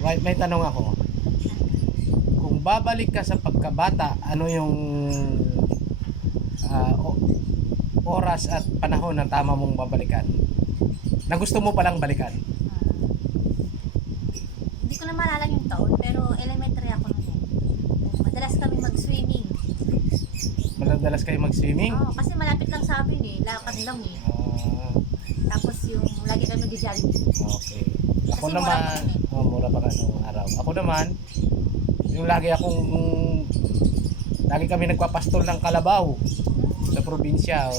may tanong ako. Kung babalik ka sa pagkabata, ano yung oras at panahon na tama mong babalikan? Na gusto mo palang balikan? Hindi ko na maalala yung taon, pero elementary ako noon. Madalas kami mag-swimming. Madalas kayo mag-swimming? Oo, kasi malapit lang sa amin eh. Lakad lang eh. Tapos yung lagi kami mag-jollibee. Okay. Ako Kasi naman, mura pa yun mura pa ka nung araw. Ako naman, yung lagi kami nagpapastol ng kalabaw sa probinsya.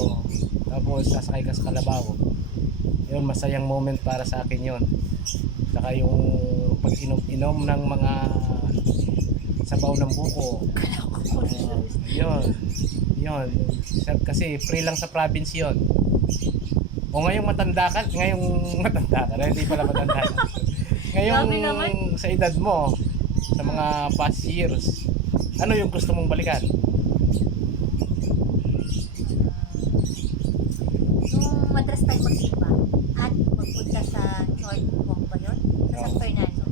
Tapos sasakay ka sa kalabaw. Yun, masayang moment para sa akin yun. Saka yung pag-inom-inom ng mga sabaw ng buko. Yun. Kasi free lang sa province yun. O ngayong matanda ka, hindi pala matanda. Ngayong sa edad mo, sa mga past years, ano yung gusto mong balikan? Nung madras tayo magsimba at magpunta sa North Walk ba yun? Sa San Fernando.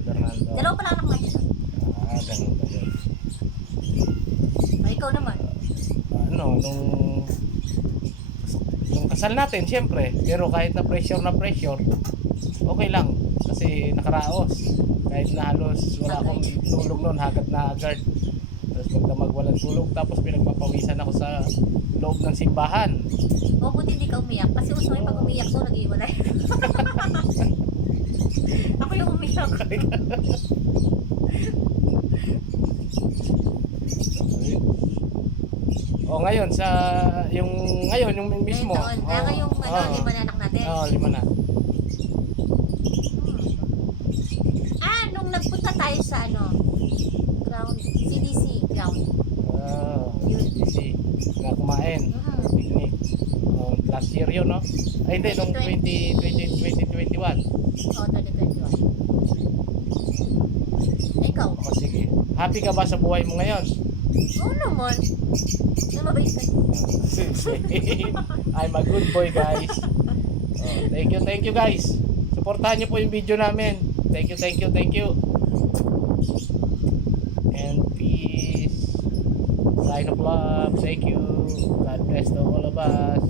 Dalawa pa lang ako ngayon. Ganun ba yun? Ikaw naman. Nung kasal natin, syempre. Pero kahit na pressure, okay lang. Kasi nakaraos. Kahit na halos wala akong tulog noon, hagat na agad. Tapos magdamag walang tulog. Tapos pinagpapawisan ako sa loob ng simbahan. O buti hindi ka umiyak. Kasi uso yung pag umiyak ko, nag-iwalay. Ako yung umiyak. Ngayon yung mismo. Ngayong lima na anak natin. Lima na. Nung nagpunta tayo sa ground, CDC ground. CDC. Na kumain. Picnic. Last year yun, no? Ay, hindi. Nung 2021. Oo, 2021. Ikaw? Sige. Happy ka ba sa buhay mo ngayon? Oo naman. Mabait ka. I'm a good boy, guys. Thank you guys. Suportahan niyo po yung video namin. Thank you. And peace. Sign of love. Thank you. God bless to all of us.